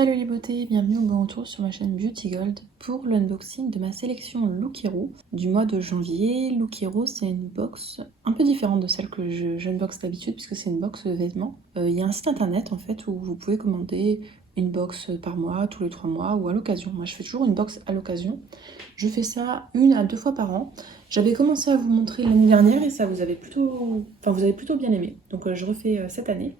Salut les beautés, bienvenue au bon retour sur ma chaîne Beauty Gold pour l'unboxing de ma sélection Look Hero du mois de janvier. Look Hero, c'est une box un peu différente de celle que j'unbox d'habitude puisque c'est une box vêtements. Il y a un site internet en fait où vous pouvez commander une box par mois, tous les 3 mois ou à l'occasion. Moi je fais toujours une box à l'occasion. Je fais ça 1 à 2 fois par an. J'avais commencé à vous montrer l'année dernière et ça vous avez plutôt bien aimé. Donc je refais cette année.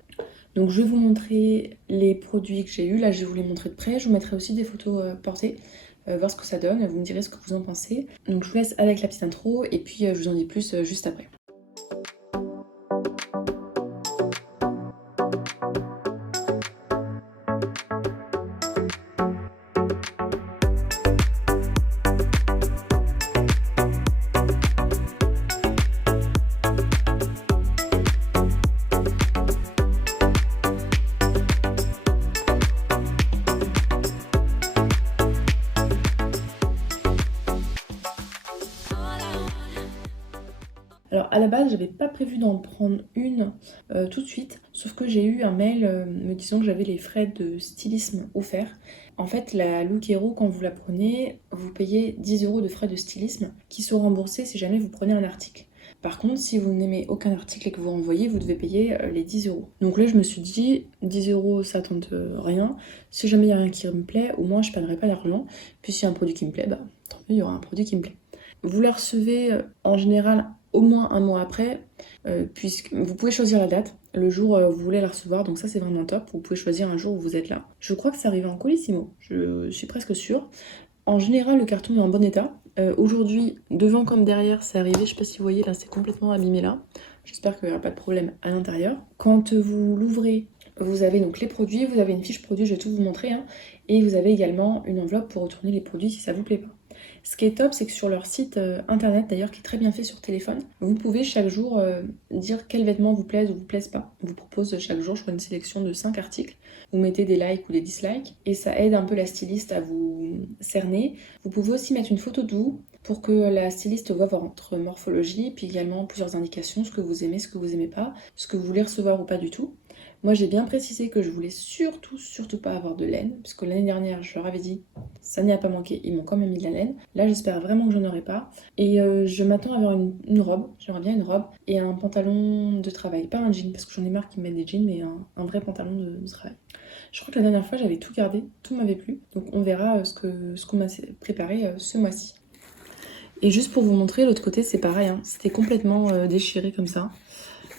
Donc je vais vous montrer les produits que j'ai eu. Là je vais vous les montrer de près. Je vous mettrai aussi des photos portées, voir ce que ça donne. Vous me direz ce que vous en pensez. Donc je vous laisse avec la petite intro et puis je vous en dis plus juste après. Alors à la base, j'avais pas prévu d'en prendre une tout de suite, sauf que j'ai eu un mail me disant que j'avais les frais de stylisme offerts. En fait, la Look Hero, quand vous la prenez, vous payez 10 € de frais de stylisme qui sont remboursés si jamais vous prenez un article. Par contre, si vous n'aimez aucun article et que vous renvoyez, vous devez payer les 10 €. Donc là, je me suis dit, 10 € ça tente rien. Si jamais il n'y a rien qui me plaît, au moins je ne perdrai pas d'argent. Puis s'il y a un produit qui me plaît, bah tant mieux, il y aura un produit qui me plaît. Vous la recevez en général au moins un mois après, puisque vous pouvez choisir la date, le jour où vous voulez la recevoir, donc ça c'est vraiment top. Vous pouvez choisir un jour où vous êtes là. Je crois que ça arrive en colissimo, je suis presque sûre. En général, le carton est en bon état. Aujourd'hui, devant comme derrière, c'est arrivé, je sais pas si vous voyez, là c'est complètement abîmé là. J'espère qu'il n'y aura pas de problème à l'intérieur. Quand vous l'ouvrez, vous avez donc les produits, vous avez une fiche produit, je vais tout vous montrer, hein, et vous avez également une enveloppe pour retourner les produits si ça vous plaît pas. Ce qui est top, c'est que sur leur site internet, d'ailleurs, qui est très bien fait sur téléphone, vous pouvez chaque jour dire quels vêtements vous plaisent ou vous plaisent pas. On vous propose chaque jour, je crois, une sélection de 5 articles. Vous mettez des likes ou des dislikes et ça aide un peu la styliste à vous cerner. Vous pouvez aussi mettre une photo de vous pour que la styliste voit votre morphologie, puis également plusieurs indications, ce que vous aimez, ce que vous aimez pas, ce que vous voulez recevoir ou pas du tout. Moi, j'ai bien précisé que je voulais surtout pas avoir de laine, puisque l'année dernière, je leur avais dit, ça n'y a pas manqué, ils m'ont quand même mis de la laine. Là, j'espère vraiment que j'en aurai pas. Et je m'attends à avoir une robe, j'aimerais bien une robe, et un pantalon de travail. Pas un jean, parce que j'en ai marre qu'ils me mettent des jeans, mais un vrai pantalon de travail. Je crois que la dernière fois, j'avais tout gardé, tout m'avait plu. Donc on verra ce qu'on m'a préparé ce mois-ci. Et juste pour vous montrer, l'autre côté, c'est pareil, hein, c'était complètement déchiré comme ça.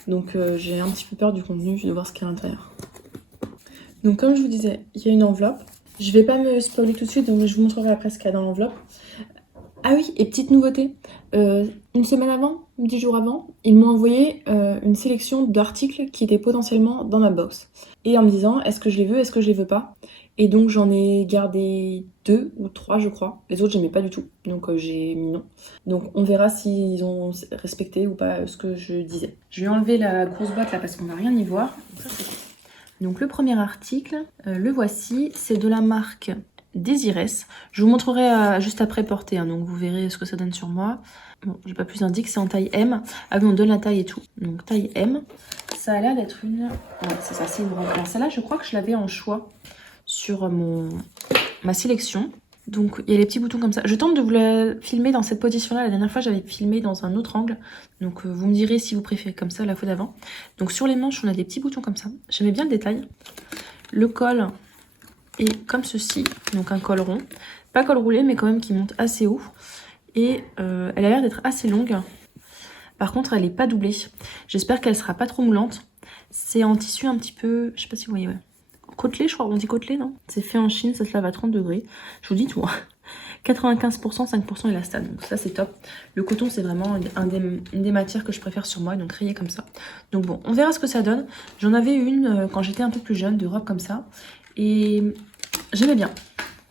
Donc j'ai un petit peu peur du contenu, de voir ce qu'il y a à l'intérieur. Donc comme je vous disais, il y a une enveloppe. Je vais pas me spoiler tout de suite, donc je vous montrerai après ce qu'il y a dans l'enveloppe. Ah oui, et petite nouveauté, une semaine avant, 10 jours avant, ils m'ont envoyé une sélection d'articles qui étaient potentiellement dans ma box. Et en me disant, est-ce que je les veux, est-ce que je les veux pas? Et donc j'en ai gardé 2 ou 3 je crois. Les autres j'aimais pas du tout, donc j'ai mis non. Donc on verra s'ils ont respecté ou pas ce que je disais. Je vais enlever la grosse boîte là parce qu'on va rien y voir. Donc le premier article, le voici, c'est de la marque Desiresse. Je vous montrerai juste après portée, hein, donc vous verrez ce que ça donne sur moi. Bon, j'ai pas plus d'indices, c'est en taille M. Ah oui, on donne la taille et tout. Donc taille M. Ça a l'air d'être une... Ouais, c'est ça, c'est une robe. Alors celle-là, je crois que je l'avais en choix sur ma sélection. Donc il y a les petits boutons comme ça. Je tente de vous la filmer dans cette position-là. La dernière fois, j'avais filmé dans un autre angle. Donc vous me direz si vous préférez comme ça la fois d'avant. Donc sur les manches, on a des petits boutons comme ça. J'aimais bien le détail. Le col est comme ceci. Donc un col rond. Pas col roulé, mais quand même qui monte assez haut. Et elle a l'air d'être assez longue. Par contre, elle n'est pas doublée. J'espère qu'elle sera pas trop moulante. C'est en tissu un petit peu... Je sais pas si vous voyez, ouais. Côtelé, je crois, on dit côtelé, non? C'est fait en Chine, ça se lave à 30 degrés. Je vous dis tout. 95%, 5% élastane, donc ça c'est top. Le coton, c'est vraiment une des matières que je préfère sur moi, donc rayé comme ça. Donc bon, on verra ce que ça donne. J'en avais une quand j'étais un peu plus jeune, de robe comme ça. Et j'aimais bien.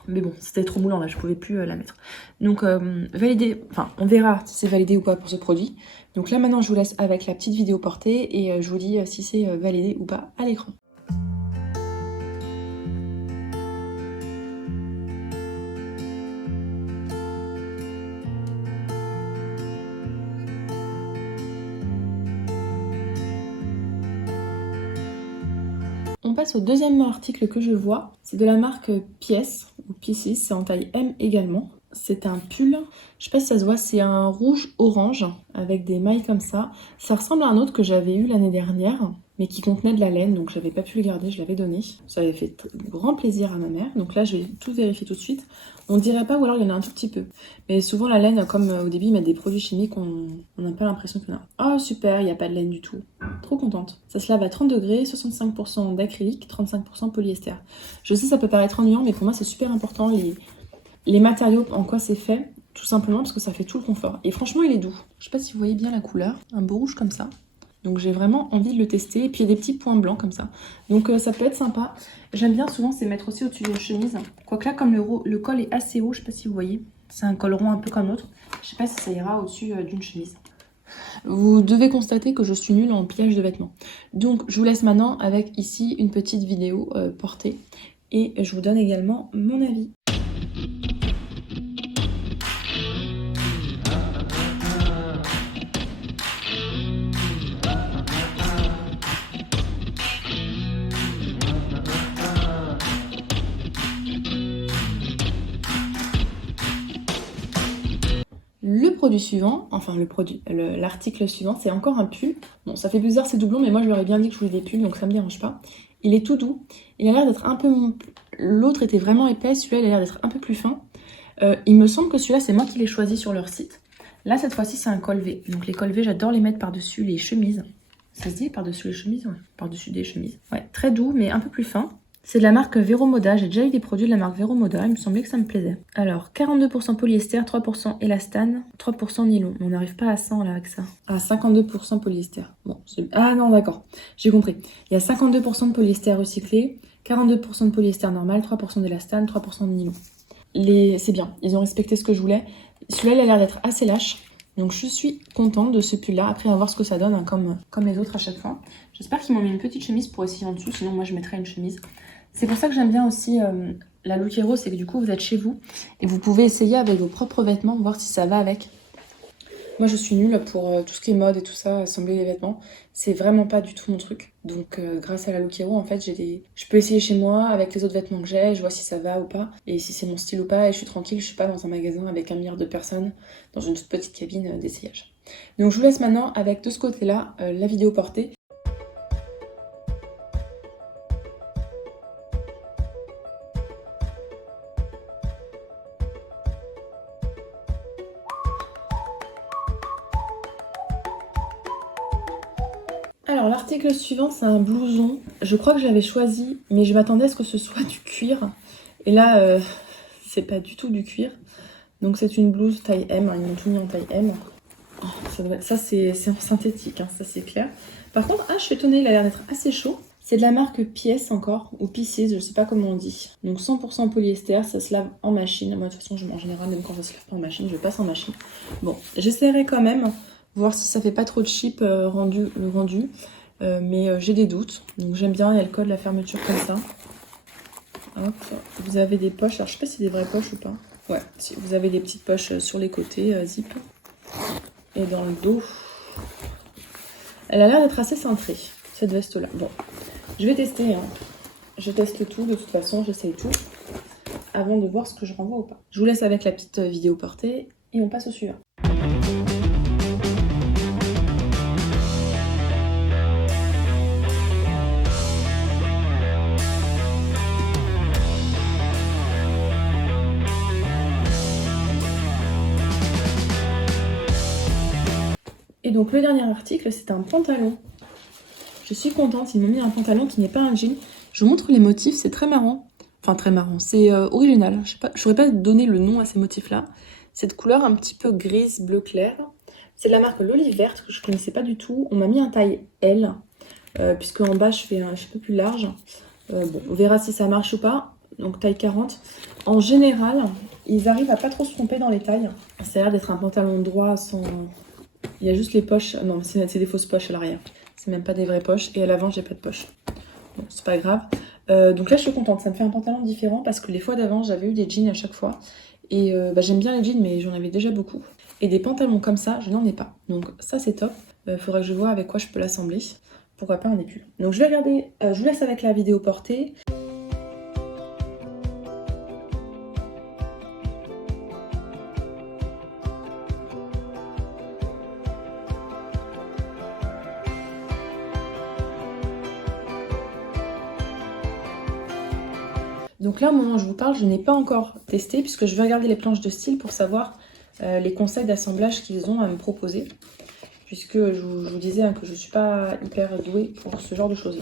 Mais bon, c'était trop moulant là, je pouvais plus la mettre. Donc validé, enfin on verra si c'est validé ou pas pour ce produit. Donc là maintenant je vous laisse avec la petite vidéo portée et je vous dis si c'est validé ou pas à l'écran. On on passe au deuxième article que je vois. C'est de la marque Pièce, ou Pieces, c'est en taille M également. C'est un pull, je sais pas si ça se voit, c'est un rouge-orange avec des mailles comme ça. Ça ressemble à un autre que j'avais eu l'année dernière, mais qui contenait de la laine, donc j'avais pas pu le garder, je l'avais donné. Ça avait fait grand plaisir à ma mère, donc là je vais tout vérifier tout de suite. On dirait pas, ou alors il y en a un tout petit peu. Mais souvent la laine, comme au début ils mettent des produits chimiques, on n'a pas l'impression qu'il y en a. Oh super, il n'y a pas de laine du tout. Trop contente. Ça se lave à 30 degrés, 65% d'acrylique, 35% polyester. Je sais ça peut paraître ennuyant, mais pour moi c'est super important les matériaux, en quoi c'est fait, tout simplement parce que ça fait tout le confort. Et franchement, il est doux. Je sais pas si vous voyez bien la couleur, un beau rouge comme ça. Donc j'ai vraiment envie de le tester. Et puis il y a des petits points blancs comme ça. Donc ça peut être sympa. J'aime bien souvent c'est mettre aussi au-dessus d'une chemise. Quoique là, comme le col est assez haut, je sais pas si vous voyez. C'est un col rond un peu comme l'autre. Je sais pas si ça ira au-dessus d'une chemise. Vous devez constater que je suis nulle en pliage de vêtements. Donc je vous laisse maintenant avec ici une petite vidéo portée. Et je vous donne également mon avis. Le produit suivant, enfin l'article suivant, c'est encore un pull. Bon, ça fait bizarre, c'est doublon, mais moi je leur ai bien dit que je voulais des pulls, donc ça me dérange pas. Il est tout doux. Il a l'air d'être un peu... L'autre était vraiment épais, celui-là il a l'air d'être un peu plus fin. Il me semble que celui-là, c'est moi qui l'ai choisi sur leur site. Là, cette fois-ci, c'est un col V. Donc les cols V, j'adore les mettre par-dessus les chemises. Ça se dit par-dessus les chemises? Ouais, par-dessus des chemises. Ouais, très doux, mais un peu plus fin. C'est de la marque Vero Moda. J'ai déjà eu des produits de la marque Vero Moda. Il me semblait que ça me plaisait. Alors, 42% polyester, 3% élastane, 3% nylon. On n'arrive pas à 100 là avec ça. Ah, 52% polyester. Bon, ah non, d'accord. J'ai compris. Il y a 52% de polyester recyclé, 42% de polyester normal, 3% d'élastane, 3% de nylon. C'est bien. Ils ont respecté ce que je voulais. Celui-là, il a l'air d'être assez lâche. Donc, je suis contente de ce pull-là. Après, on va voir ce que ça donne, hein, comme les autres à chaque fois. J'espère qu'ils m'ont mis une petite chemise pour essayer en dessous. Sinon, moi, je mettrais une chemise. C'est pour ça que j'aime bien aussi la Look Hero, c'est que du coup vous êtes chez vous et vous pouvez essayer avec vos propres vêtements, voir si ça va avec. Moi je suis nulle pour tout ce qui est mode et tout ça, assembler les vêtements, c'est vraiment pas du tout mon truc. Donc grâce à la Look Hero en fait je peux essayer chez moi avec les autres vêtements que j'ai, je vois si ça va ou pas et si c'est mon style ou pas et je suis tranquille, je suis pas dans un magasin avec un milliard de personnes dans une toute petite cabine d'essayage. Donc je vous laisse maintenant avec de ce côté là la vidéo portée. Alors l'article suivant c'est un blouson, je crois que je l'avais choisi mais je m'attendais à ce que ce soit du cuir et là c'est pas du tout du cuir donc c'est une blouse taille M, hein, ils m'ont tout mis en taille M. Oh, ça c'est en synthétique, hein, ça c'est clair. Par contre, je suis étonnée, il a l'air d'être assez chaud. C'est de la marque Pièce encore, ou Pieces, je sais pas comment on dit. Donc 100% polyester, ça se lave en machine. Moi de toute façon, en général, même quand ça se lave pas en machine, je passe en machine. Bon, j'essaierai quand même, voir si ça fait pas trop de cheap le rendu. Mais j'ai des doutes, donc j'aime bien, il y a le code, la fermeture comme ça. Hop, vous avez des poches, alors je sais pas si c'est des vraies poches ou pas. Ouais, si vous avez des petites poches sur les côtés, zip. Et dans le dos, elle a l'air d'être assez cintrée, cette veste-là. Bon, je vais tester, hein. Je teste tout, de toute façon, j'essaye tout, avant de voir ce que je renvoie ou pas. Je vous laisse avec la petite vidéo portée, et on passe au suivant. Et donc le dernier article, c'est un pantalon. Je suis contente, ils m'ont mis un pantalon qui n'est pas un jean. Je vous montre les motifs, c'est très marrant. Enfin très marrant, c'est original. Je saurais pas donner le nom à ces motifs-là. Cette couleur un petit peu grise, bleu clair. C'est de la marque L'Olive Verte, que je connaissais pas du tout. On m'a mis un taille L, puisque en bas je fais un peu plus large. Bon, on verra si ça marche ou pas. Donc taille 40. En général, ils arrivent à pas trop se tromper dans les tailles. Ça a l'air d'être un pantalon droit sans... Il y a juste les poches. Non, c'est des fausses poches à l'arrière. C'est même pas des vraies poches. Et à l'avant, j'ai pas de poche. Bon, c'est pas grave. Donc là, je suis contente. Ça me fait un pantalon différent parce que les fois d'avant, j'avais eu des jeans à chaque fois. Et j'aime bien les jeans, mais j'en avais déjà beaucoup. Et des pantalons comme ça, je n'en ai pas. Donc ça, c'est top. Faudrait que je vois avec quoi je peux l'assembler. pourquoi pas un des pulls. Donc je vais regarder, je vous laisse avec la vidéo portée. Donc là, au moment où je vous parle, je n'ai pas encore testé puisque je vais regarder les planches de style pour savoir les conseils d'assemblage qu'ils ont à me proposer. Puisque je vous disais que je ne suis pas hyper douée pour ce genre de choses.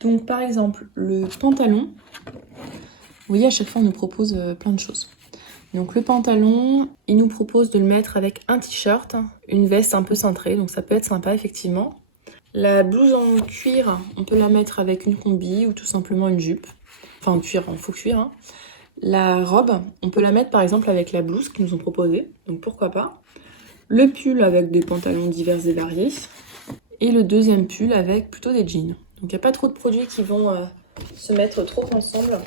Donc par exemple, le pantalon, vous voyez à chaque fois on nous propose plein de choses. Donc le pantalon, il nous propose de le mettre avec un t-shirt, une veste un peu cintrée, donc ça peut être sympa effectivement. La blouse en cuir, on peut la mettre avec une combi ou tout simplement une jupe. Enfin en cuir, en faux cuir. Hein. La robe, on peut la mettre par exemple avec la blouse qu'ils nous ont proposée, donc pourquoi pas. Le pull avec des pantalons divers et variés. Et le deuxième pull avec plutôt des jeans. Donc il n'y a pas trop de produits qui vont se mettre trop ensemble.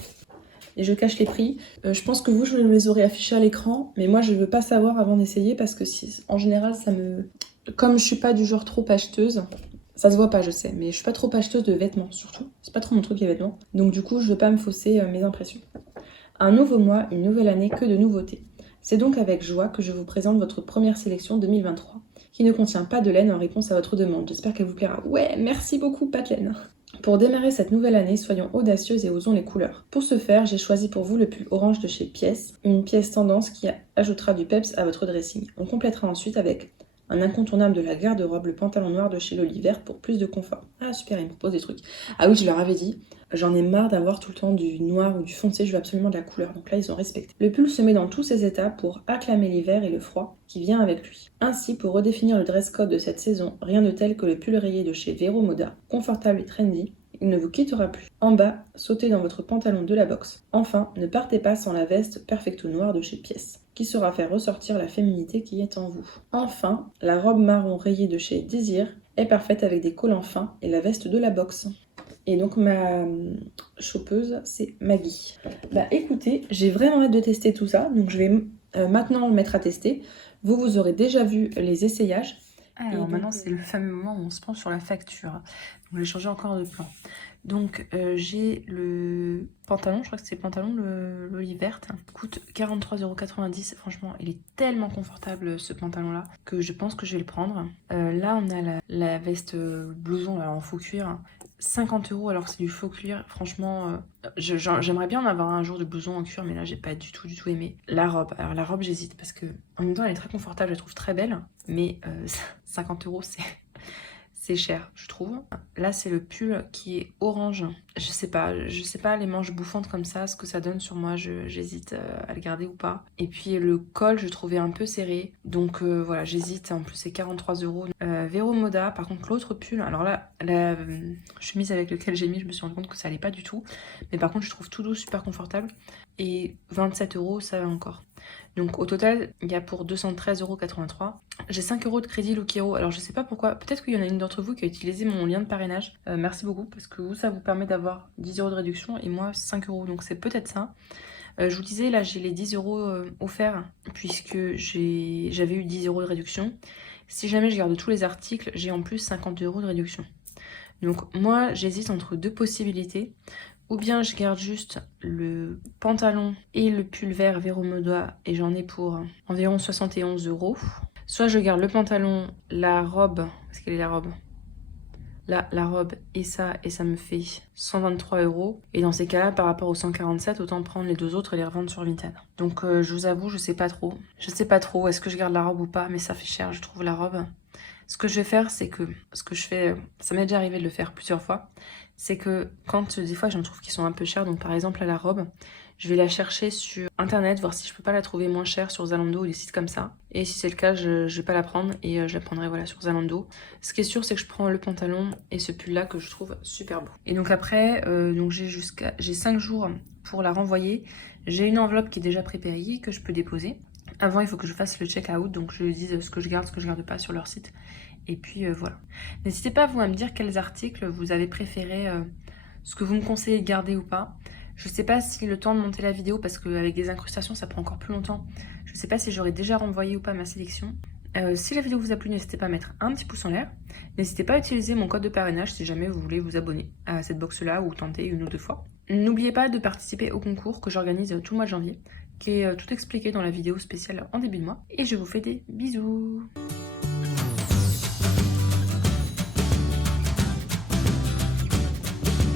Et je cache les prix. Je pense que vous, je les aurais affichés à l'écran. Mais moi, je ne veux pas savoir avant d'essayer parce que en général, ça me... Comme je suis pas du genre trop acheteuse, ça se voit pas, je sais. Mais je suis pas trop acheteuse de vêtements, surtout. C'est pas trop mon truc les vêtements. Donc du coup, je veux pas me fausser mes impressions. Un nouveau mois, une nouvelle année, que de nouveautés. C'est donc avec joie que je vous présente votre première sélection 2023, qui ne contient pas de laine en réponse à votre demande. J'espère qu'elle vous plaira. Ouais, merci beaucoup, pas de laine. Pour démarrer cette nouvelle année, soyons audacieuses et osons les couleurs. Pour ce faire, j'ai choisi pour vous le pull orange de chez Pièce, une pièce tendance qui ajoutera du peps à votre dressing. On complétera ensuite avec un incontournable de la garde-robe, le pantalon noir de chez l'Oliver pour plus de confort. Ah super, il me propose des trucs. Ah oui, je leur avais dit, j'en ai marre d'avoir tout le temps du noir ou du foncé, je veux absolument de la couleur. Donc là, ils ont respecté. Le pull se met dans tous ses états pour acclamer l'hiver et le froid qui vient avec lui. Ainsi, pour redéfinir le dress code de cette saison, rien de tel que le pull rayé de chez Vero Moda, confortable et trendy. Il ne vous quittera plus. En bas, sautez dans votre pantalon de la boxe. Enfin, ne partez pas sans la veste Perfecto Noir de chez Pièce, qui saura faire ressortir la féminité qui est en vous. Enfin, la robe marron rayée de chez Désir est parfaite avec des collants fins et la veste de la boxe. Et donc ma chopeuse, c'est Maggie. Bah écoutez, j'ai vraiment hâte de tester tout ça, donc je vais maintenant le mettre à tester. Vous aurez déjà vu les essayages. Alors donc, maintenant, c'est le fameux moment où on se penche sur la facture. Donc, j'ai changé encore de plan. Donc, j'ai le pantalon, je crois que c'est le pantalon, l'olive coûte 43,90 €. Franchement, il est tellement confortable ce pantalon-là que je pense que je vais le prendre. Là, on a la veste blouson là, en faux cuir. 50 €, alors c'est du faux cuir. Franchement, j'aimerais bien en avoir un jour de blouson en cuir, mais là, j'ai pas du tout aimé. La robe, alors la robe, j'hésite parce que en même temps, elle est très confortable, je la trouve très belle, mais 50 €, c'est cher, je trouve. Là, c'est le pull qui est orange. Je sais pas les manches bouffantes comme ça, ce que ça donne sur moi, j'hésite à le garder ou pas. Et puis le col, je trouvais un peu serré. Donc voilà, j'hésite. En plus, c'est 43 €. Vero Moda, par contre, l'autre pull, alors là, la chemise avec laquelle j'ai mis, je me suis rendu compte que ça allait pas du tout. Mais par contre, je trouve tout doux, super confortable. Et 27 €, ça va encore. Donc au total, il y a pour 213,83 €. J'ai 5 € de crédit Lookero. Alors je sais pas pourquoi, peut-être qu'il y en a une d'entre vous qui a utilisé mon lien de parrainage. Merci beaucoup parce que vous, ça vous permet d'avoir 10 € de réduction et moi 5 €. Donc c'est peut-être ça. Je vous disais, là j'ai les 10 € offerts puisque j'avais eu 10 € de réduction. Si jamais je garde tous les articles, j'ai en plus 50 € de réduction. Donc moi j'hésite entre deux possibilités. Ou bien je garde juste le pantalon et le pull vert Vero Moda et j'en ai pour environ 71 €. Soit je garde le pantalon, la robe, parce qu'elle est la robe. Là, la robe et ça me fait 123 €. Et dans ces cas-là, par rapport aux 147, autant prendre les deux autres et les revendre sur Vinted. Donc je vous avoue, je sais pas trop. Je sais pas trop, est-ce que je garde la robe ou pas, mais ça fait cher, je trouve la robe. Ce que je vais faire, c'est que, ce que je fais, ça m'est déjà arrivé de le faire plusieurs fois, c'est que quand des fois j'en trouve qui sont un peu chers, donc par exemple à la robe, je vais la chercher sur internet, voir si je peux pas la trouver moins chère sur Zalando ou des sites comme ça. Et si c'est le cas, je vais pas la prendre et je la prendrai voilà, sur Zalando. Ce qui est sûr, c'est que je prends le pantalon et ce pull là que je trouve super beau. Et donc après, donc j'ai 5 jours pour la renvoyer. J'ai une enveloppe qui est déjà prépayée que je peux déposer. Avant, il faut que je fasse le check-out, donc je dise ce que je garde pas sur leur site. Et puis voilà. N'hésitez pas vous à me dire quels articles vous avez préféré, ce que vous me conseillez de garder ou pas. Je sais pas si le temps de monter la vidéo, parce qu'avec des incrustations ça prend encore plus longtemps, je sais pas si j'aurais déjà renvoyé ou pas ma sélection. Si la vidéo vous a plu, n'hésitez pas à mettre un petit pouce en l'air. N'hésitez pas à utiliser mon code de parrainage si jamais vous voulez vous abonner à cette box-là ou tenter une ou deux fois. N'oubliez pas de participer au concours que j'organise tout le mois de janvier, qui est tout expliqué dans la vidéo spéciale en début de mois. Et je vous fais des bisous.